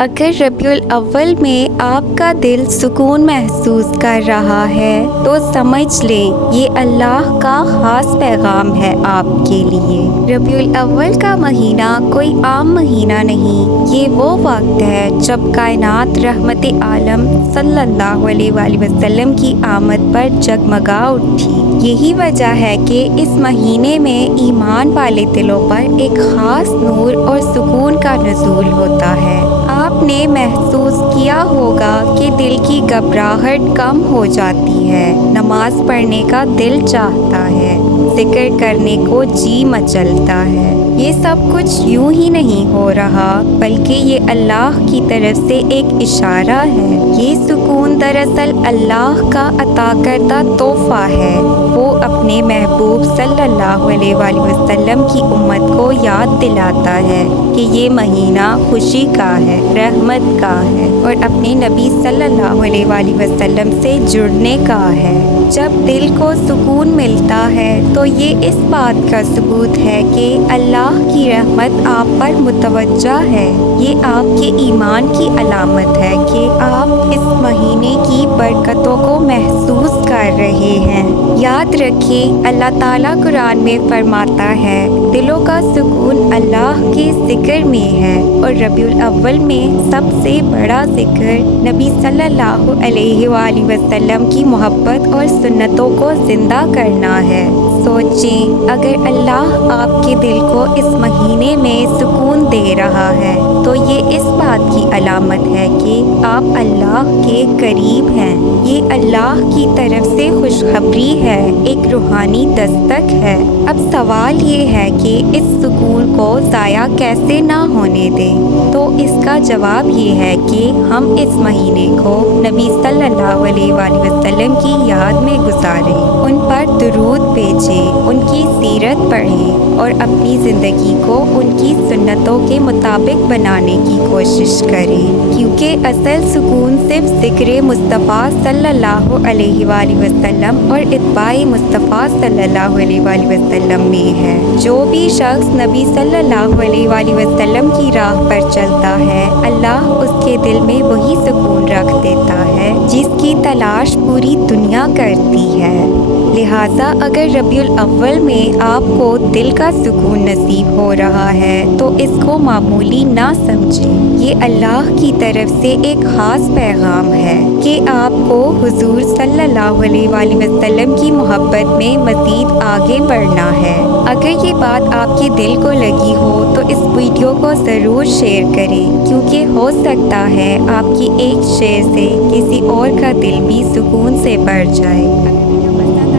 اگر ربیع الاول میں آپ کا دل سکون محسوس کر رہا ہے تو سمجھ لیں یہ اللہ کا خاص پیغام ہے آپ کے لیے۔ ربیع الاول کا مہینہ کوئی عام مہینہ نہیں، یہ وہ وقت ہے جب کائنات رحمت عالم صلی اللہ علیہ وآلہ وسلم کی آمد پر جگمگا اٹھی۔ یہی وجہ ہے کہ اس مہینے میں ایمان والے دلوں پر ایک خاص نور اور سکون کا نزول ہوتا ہے۔ آپ نے محسوس کیا ہوگا کہ دل کی گھبراہٹ کم ہو جاتی ہے، نماز پڑھنے کا دل چاہتا ہے، ذکر کرنے کو جی مچلتا ہے۔ یہ سب کچھ یوں ہی نہیں ہو رہا بلکہ یہ اللہ کی طرف سے ایک اشارہ ہے۔ یہ سکون دراصل اللہ کا عطا کردہ تحفہ ہے۔ وہ اپنے محبوب صلی اللہ علیہ وآلہ وسلم کی امت کو یاد دلاتا ہے کہ یہ مہینہ خوشی کا ہے، رحمت کا ہے اور اپنے نبی صلی اللہ علیہ وآلہ وسلم سے جڑنے کا ہے۔ جب دل کو سکون ملتا ہے تو یہ اس بات کا ثبوت ہے کہ اللہ کی رحمت آپ پر متوجہ ہے۔ یہ آپ کے ایمان کی علامت ہے کہ آپ اس مہینے کی برکتوں کو محسوس کر رہے ہیں۔ یاد رکھیں، اللہ تعالیٰ قرآن میں فرماتا ہے دلوں کا سکون اللہ کے ذکر میں ہے، اور ربیع الاول میں سب سے بڑا ذکر نبی صلی اللہ علیہ وآلہ وسلم کی محبت اور سنتوں کو زندہ کرنا ہے۔ سوچیں، اگر اللہ آپ کے دل کو اس مہینے میں سکون دے رہا ہے تو یہ اس بات کی علامت ہے کہ آپ اللہ کے قریب ہیں۔ یہ اللہ کی طرف سے خوشخبری ہے، ایک روحانی دستک ہے۔ اب سوال یہ ہے کہ اس سکون کو ضائع کیسے نہ ہونے دیں؟ تو اس کا جواب یہ ہے کہ ہم اس مہینے کو نبی صلی اللہ علیہ وآلہ وسلم کی یاد میں گزاریں، ان پر درود بھیجیں، ان کی سیرت پڑھیں اور اپنی زندگی کو ان کی سنتوں کے مطابق بنانے کی کوشش کریں، کیونکہ اصل سکون صرف ذکر مصطفیٰ صلی اللہ علیہ وآلہ وسلم اور اتباع مصطفیٰ صلی اللہ علیہ وآلہ وسلم میں ہے۔ جو بھی شخص نبی صلی اللہ علیہ وآلہ وسلم کی راہ پر چلتا ہے، اللہ اس کے دل میں وہی سکون رکھ دیتا ہے جس کی تلاش پوری دنیا کرتی ہے۔ لہٰذا اگر ربیع الاول میں آپ کو دل کا سکون نصیب ہو رہا ہے تو اس کو معمولی نہ سمجھیں۔ یہ اللہ کی طرف سے ایک خاص پیغام ہے کہ آپ کو حضور صلی اللہ علیہ وآلہ وسلم کی محبت میں مزید آگے بڑھنا ہے۔ اگر یہ بات آپ کے دل کو لگی ہو تو اس ویڈیو کو ضرور شیئر کریں، کیونکہ ہو سکتا ہے آپ کی ایک شیئر سے کسی اور کا دل بھی سکون سے بھر جائے۔ اگر ویڈیو پسند